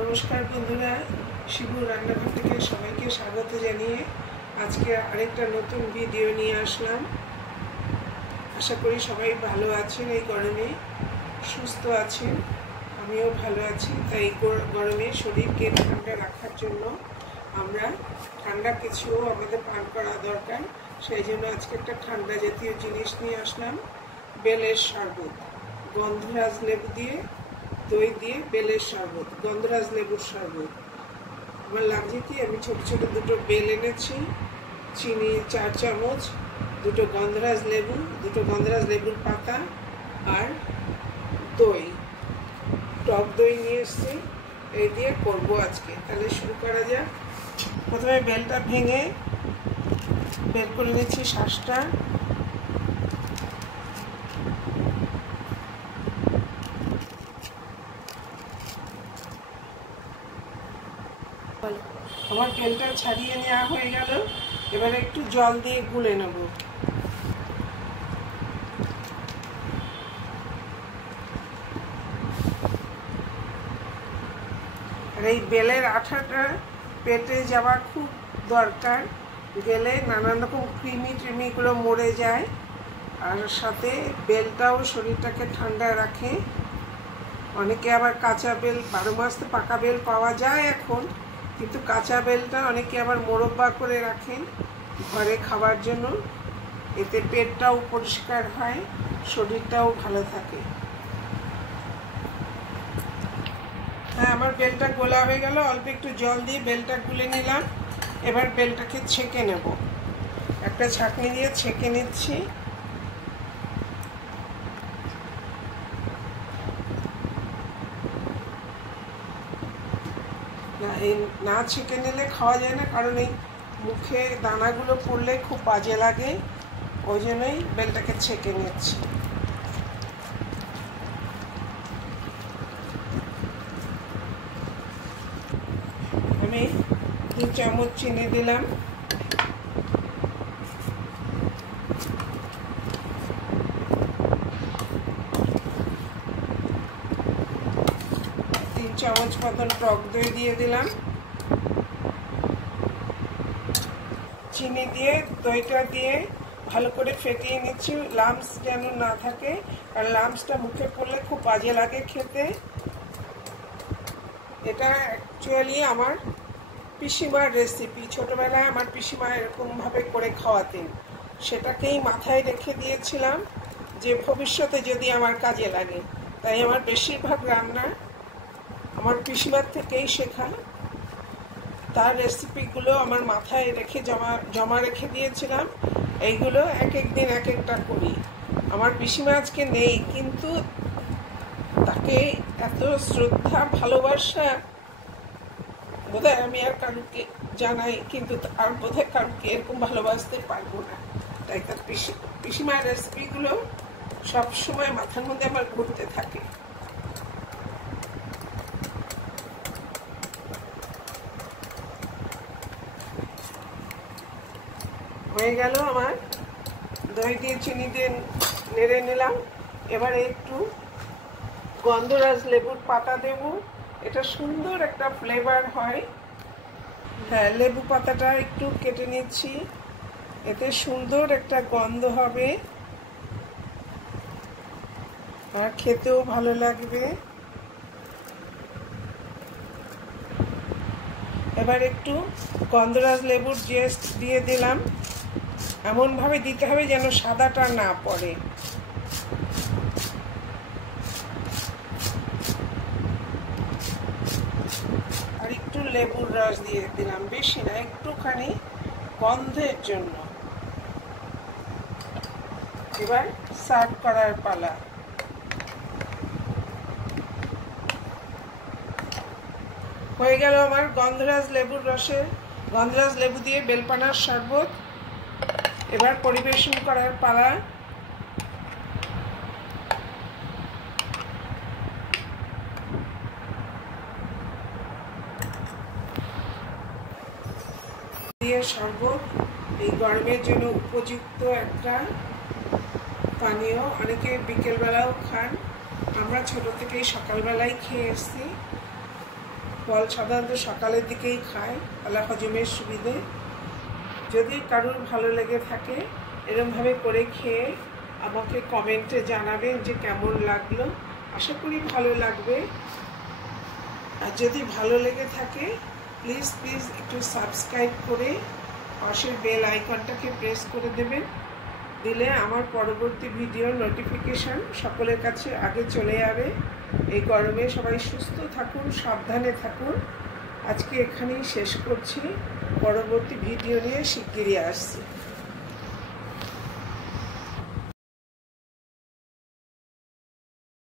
নমস্কার বন্ধুরা, শিবু রান্নাঘর থেকে সবাইকে স্বাগত জানিয়ে আজকে আরেকটা নতুন ভিডিও নিয়ে আসলাম। আশা করি সবাই ভালো আছেন, এই গরমে সুস্থ আছেন, আমিও ভালো আছি। তাই গরমে শরীরকে ঠান্ডা রাখার জন্য আমরা ঠান্ডা কিছু আমাদের পান করা দরকার। সেই জন্য আজকে একটা ঠান্ডা জাতীয় জিনিস নিয়ে আসলাম, বেলের শরবত। গন্ধরাজ লেবু দিয়ে, দই দিয়ে বেলের শরবত, গন্ধরাজ লেবুর শরবত। আমার লাগছে কি, আমি ছোট ছোট দুটো বেল এনেছি, চিনি 4 চামচ, দুটো গন্ধরাজ লেবুর পাতা আর দই, টক দই নিয়ে এসছি। এই দিয়ে করবো আজকে। তাহলে শুরু করা যাক। প্রথমে বেলটা ভেঙে বের করে নিচ্ছি শাঁসটা। আমার বেলটা ছাড়িয়ে নেওয়া হয়ে গেল। এবারে একটু জল দিয়ে গুলে নেব। আর এই বেলের আঠাটা পেটে যাওয়া খুব দরকার, গেলে নানান রকম কৃমিগুলো মরে যায়। আর সাথে বেলটাও শরীরটাকে ঠান্ডা রাখে। অনেকে আবার কাঁচা বেল, 12 মাস তো পাকা বেল পাওয়া যায় এখন, কিন্তু কাঁচা বেলটা অনেকে আবার মোরব্বা করে রাখেন ঘরে খাবার জন্য। এতে পেটটাও পরিষ্কার হয়, শরীরটাও ভালো থাকে। হ্যাঁ, আমার বেলটা গোলা হয়ে গেল। অল্প একটু জল দিয়ে বেলটা গুলে নিলাম। এবার বেলটাকে ছেঁকে নেব। একটা ছাঁকনি দিয়ে ছেঁকে নিচ্ছি। না ছেঁকে নিলে খাওয়া যায় না, কারণ এই মুখে দানাগুলো পড়লে খুব বাজে লাগে। ওই জন্যই বেলটাকে ছেঁকে নিচ্ছি। আমি 2 চামচ চিনি দিলাম। চামচ মতন টক দই দিয়ে দিলাম। চিনি দিয়ে দইটা দিয়ে ভালো করে ফেটিয়ে নিচ্ছি, লাম্পস যেন না থাকে। আর লাম্পসটা মুখে পড়লে খুব বাজে লাগে খেতে। এটা অ্যাকচুয়ালি আমার পিসিমার রেসিপি। ছোটবেলায় আমার পিসিমা এরকমভাবে করে খাওয়াতেন, সেটাকেই মাথায় রেখে দিয়েছিলাম যে ভবিষ্যতে যদি আমার কাজে লাগে। তাই আমার বেশিরভাগ রান্না আমার পিসিমার থেকেই শেখা। তার রেসিপিগুলো আমার মাথায় রেখে জমা রেখে দিয়েছিলাম। এইগুলো এক একদিন এক একটা করি। আমার পিসিমা আজকে নেই, কিন্তু তাকে এত শ্রদ্ধা ভালোবাসা বোধহয় আমি আর কারুকে জানাই, কিন্তু আর বোধহয় কারুকে এরকম ভালোবাসতে পারবো না। তাই তার পিসিমার রেসিপিগুলো সবসময় মাথার মধ্যে আমার ঘুরতে থাকে। হয়ে গেল আমার। দই দিয়ে চিনি দিয়ে নেড়ে নিলাম। এবারে একটু গন্ধরাজ লেবুর পাতা দেব। এটা সুন্দর একটা ফ্লেভার হয়। হ্যাঁ, লেবু পাতাটা একটু কেটে নিচ্ছি, এতে সুন্দর একটা গন্ধ হবে আর খেতেও ভালো লাগবে। এবার একটু গন্ধরাজ লেবুর জেস্ট দিয়ে দিলাম। এমনভাবে দিতে হবে যেন সাদাটা না পড়ে। আর একটু লেবুর রস দিয়ে দিলাম, বেশি না, একটুখানি গন্ধের জন্য। এবার সার্ভ করার পালা। হয়ে গেল আমার গন্ধরাজ লেবু দিয়ে বেলপানার শরবত। এবার পরিবেশন করার পালা। দিয়ে শরবত এই গরমের জন্য উপযুক্ত একটা পানীয়। অনেকে বিকেলবেলাও খান, আমরা ছোট থেকেই সকালবেলায় খেয়ে এসেছি। ফল সাধারণত সকালের দিকেই খায় পালা হজমের সুবিধে। যদি কারোর ভালো লেগে থাকে এরমভাবে করে খেয়ে আমাকে কমেন্টে জানাবেন যে কেমন লাগলো। আশা করি ভালো লাগবে। আর যদি ভালো লেগে থাকে প্লিজ একটু সাবস্ক্রাইব করে পাশের বেল আইকনটাকে প্রেস করে দেবেন। দিলে আমার পরবর্তী ভিডিওর নোটিফিকেশান সকলের কাছে আগে চলে যাবে। এই গরমে সবাই সুস্থ থাকুন, সাবধানে থাকুন। আজকে এখানেই শেষ করছি। পরবর্তী ভিডিও নিয়ে শিগগিরই আসছি।